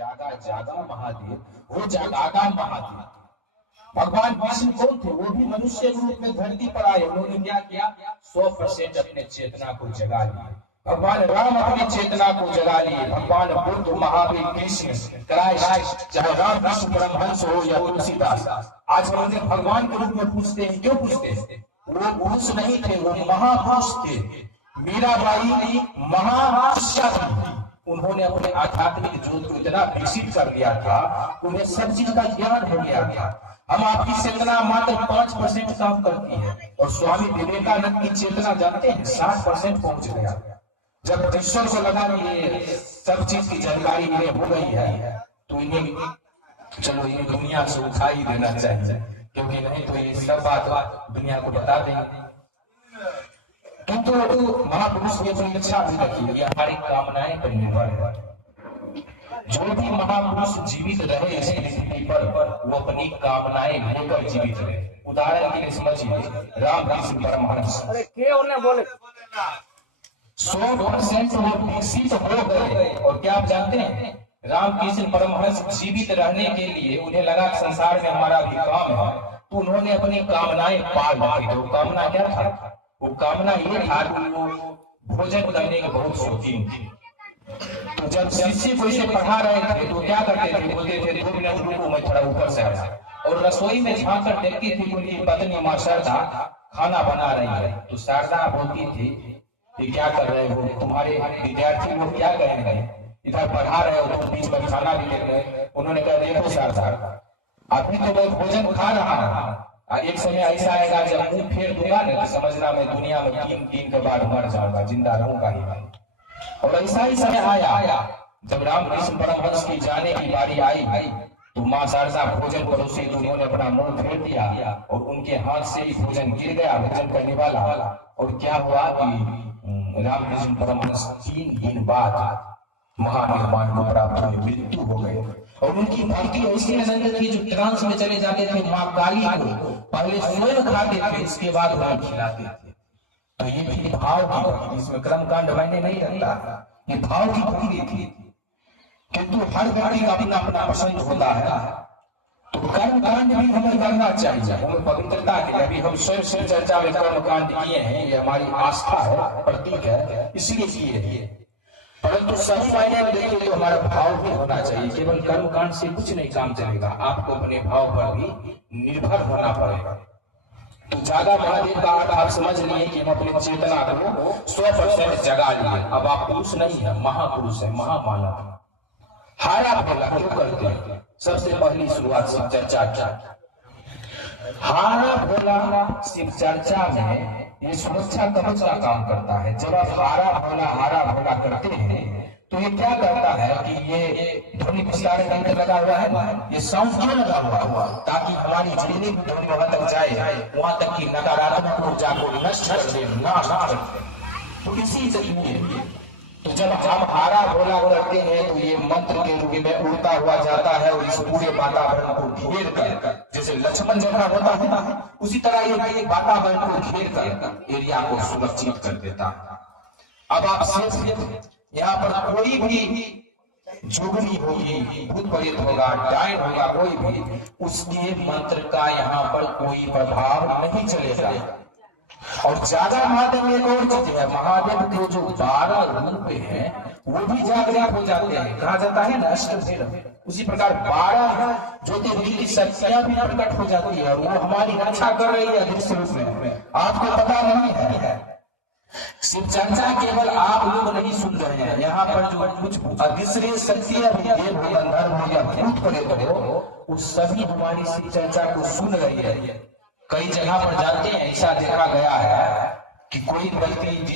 जागा जागा महादेव, वो जगागा महादेव। भगवान विष्णु कौन थे? वो भी मनुष्य रूप में धरती पर आए। उन्होंने क्या किया? 100% अपने चेतना को जगा लिया। भगवान राम अपनी चेतना को जगा लिए। भगवान बुद्ध, महावीर, कृष्ण, क्राइस्ट, चाहे राम कृष्ण परमहंस हो या तुलसीदास, आज हम उन्हें भगवान के रूप में पूछते हैं। क्यों पूछते हैं? वो पुरुष नहीं थे, वो महापुरुष थे। मीराबाई महाशिष्या थी। उन्होंने अपने आध्यात्मिक ज्योत को इतना विकसित कर दिया था, उन्हें सब चीज का ज्ञान हो गया था। हम आपकी चेतना मात्र 5% काम करती है, और स्वामी विवेकानंद की चेतना जानते हैं 60% पहुंच गया। जब ईश्वर को लगा कि ये सब चीज की जानकारी इन्हें हो गई है, तो इन्हें चलो ये दुनिया से उठा ही देना चाहिए, क्योंकि नहीं तो ये सब बात दुनिया को बता देंगे। किंतु महापुरुष ने अपनी इच्छा भी रखी, ये हमारी कामनाएं पर निर्भर है। जो भी महापुरुष जीवित रहे इस पृथ्वी पर, वो अपनी कामनाएं लेकर जीवित रहे। उदाहरण के लिए समझिए, रामकृष्ण परमहंस 100% वो विकसित हो गए। और क्या आप जानते हैं, रामकृष्ण परमहंस जीवित रहने के लिए उन्हें लगा संसार में हमारा भी काम है, तो उन्होंने अपनी कामनाएं पाल रखी। वो कामना क्या था? वो कामना ये था कि वो भोजन करने के बहुत शौकीन थे। तो जब शिष्य को इसे पढ़ा रहे थे तो क्या करते थे? बोलते थे 2 मिनट रुको, मैं थोड़ा ऊपर से आया। और रसोई में झांक कर देखती थी उनकी पत्नी माँ शारदा खाना बना रही है। तो शारदा बोलती थी कि क्या कर रहे हो? तुम्हारे विद्यार्थी लोग क्या कहेंगे? इधर पढ़ा रहे हो, तुम बीच में खाना भी ले रहे। उन्होंने कहा, देखो शारदा, अभी तो मैं भोजन खा रहा हूँ, एक समय ऐसा आएगा जब मुंह फेर दूंगा ना, तो समझना मैं दुनिया में 3 दिन के बाद मर जाऊंगा, जिंदा रहूंगा ही नहीं। और ऐसा ही समय आया जब रामकृष्ण परमहंस की जाने की बारी आई, तो माँ शारदा भोजन परोसी, तो उन्होंने अपना मुंह फेर दिया और उनके हाथ से ही भोजन गिर गया, भोजन करने वाला। और क्या हुआ कि रामकृष्ण परमहंस 3 दिन बाद महानिर्वाण को प्राप्त हुए, मृत्यु हो गए। और उनकी भक्ति ऐसी आनंद थी, जो ट्रांस में चले जाते थे माँ काली को पहले स्वयं खाते थे, उसके बाद उन्हें खिलाते थे। तो ये भी भाव की भक्ति, इसमें कर्मकांड मैंने नहीं रखा, ये भाव की भक्ति थी। किंतु हर व्यक्ति का अपना अपना पसंद होता है, तो कर्मकांड भी हमें करना चाहिए। हमें पवित्रता के लिए अभी हम स्वयं से चर्चा में कर्मकांड किए हैं, ये हमारी आस्था है, प्रतीक है, इसलिए किए। परंतु सही मायने में देखिए तो हमारा भाव भी होना चाहिए। केवल कर्मकांड से कुछ नहीं काम चलेगा, आपको अपने भाव पर भी निर्भर होना पड़ेगा। तो जागा महादेव का अर्थ आप समझ लिए कि हम अपनी चेतना को 100% जगा लिए। अब आप पुरुष नहीं है, महापुरुष है, महामानव। हारा भोला क्यों करते हैं? सबसे पहली शुरुआत शिव चर्चा की। हारा भोला शिव चर्चा में ये सुरक्षा कवच का काम करता है। जब आप हारा भोला करते हैं तो ये क्या करता है कि ये ध्वनि विस्तार यंत्र लगा हुआ है ना, ये साउंड क्यों लगा हुआ? ताकि हमारी जितनी भी ध्वनि वहां तक जाए, वहां तक की नकारात्मक ऊर्जा को नष्ट कर दे, नाश कर दे। तो इसी तरीके तो जब हम हारा भोला करते हैं तो ये मंत्र के रूप में उड़ता हुआ जाता है और इस पूरे वातावरण को घेर कर, जैसे लक्ष्मण जगह होता है, उसी तरह ये वातावरण को घेर कर एरिया को सुरक्षित कर देता है। अब आप सोचिए, यहाँ पर कोई भी जोगनी होगी, भूत प्रेत होगा, डायन होगा, कोई भी, उसके मंत्र का यहाँ पर कोई प्रभाव नहीं चलेगा। और जागा महादेव में एक और चीज है, महादेव के जो 12 रूप हैं वो भी जागृत हो जाते हैं। कहा जाता है ना अष्टभैरव, उसी प्रकार 12 ज्योतिर्लिंग की शक्तियां भी प्रकट हो जाती है, और वो हमारी रक्षा कर रही है दृश्य रूप में। आपको पता नहीं है, शिव चर्चा केवल आप लोग नहीं सुन रहे हैं, यहाँ पर जो कुछ अदृश्य शक्तियां भी, देव हो, गंधर्व हो या भूत प्रेत हो, वो सभी हमारी शिव चर्चा को सुन रही है। कई जगह पर जाते हैं, ऐसा देखा गया है कि कोई व्यक्ति